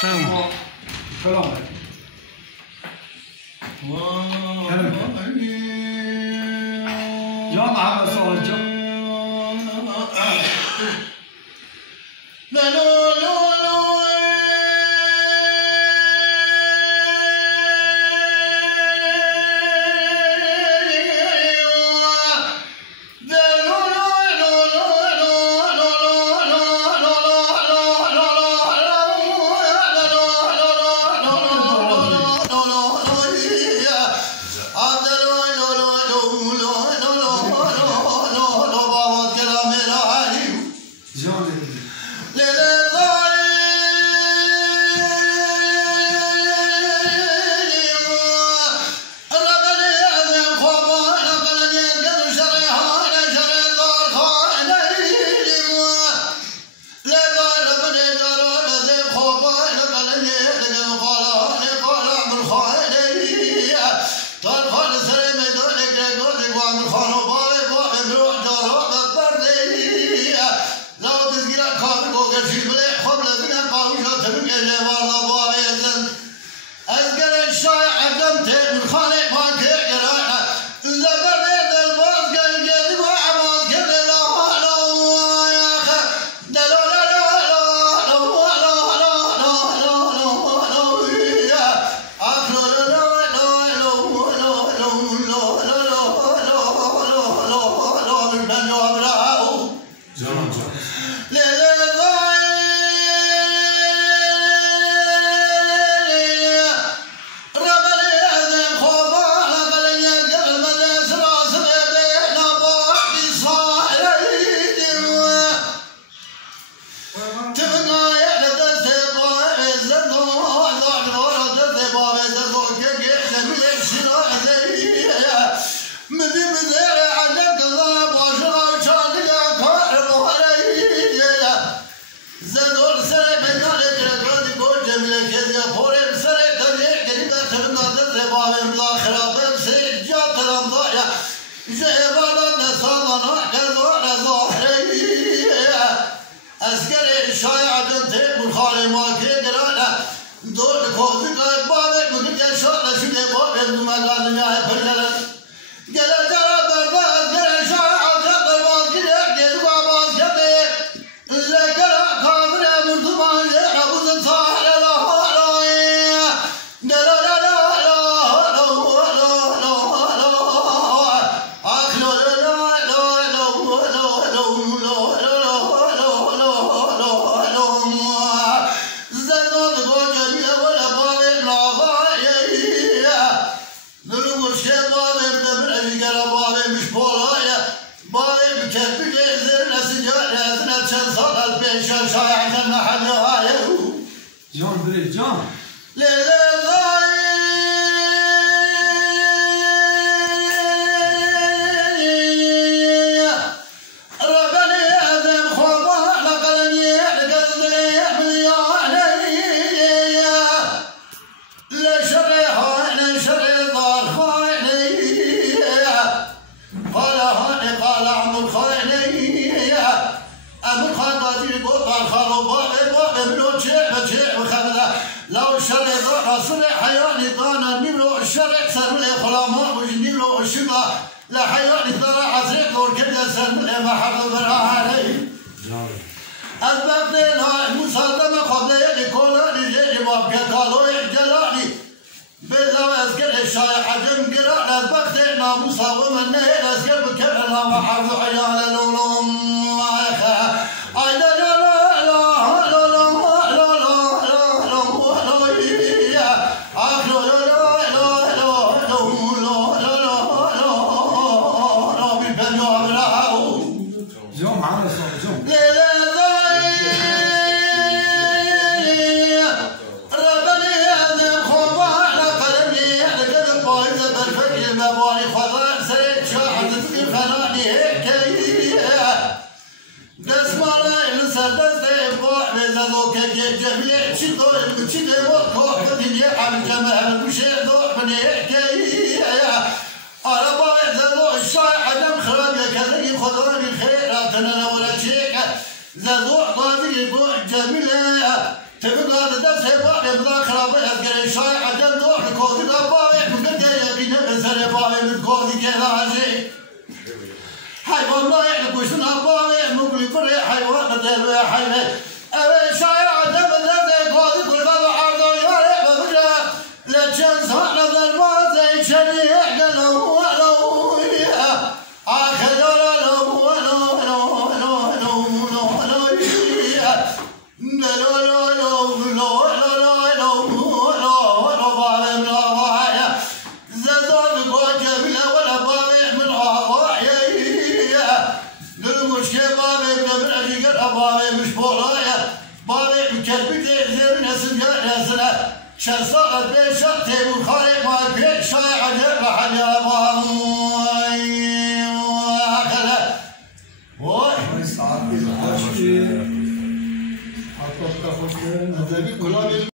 Tamam. Ya Muhammed soracağım. زادو عطاني بوع جميلة تبقى هذا سيبقى يبقى خرابة أذكر شاي عدل نوح كودي ضباي ممكن يبين الزر باي من كودي كذا شيء حيوان ما يعرف وش نباي ممكن فري حيوان ده حيوان أبي شاي عدل من كودي كل هذا عرض يا بقى لا تشنس على الباز شريع قالوا ولو آخر شن ساعت به شب تیمور خاله ما بیش شاید راح یا باموی آخره وای ساعت 8 حتی تا خوش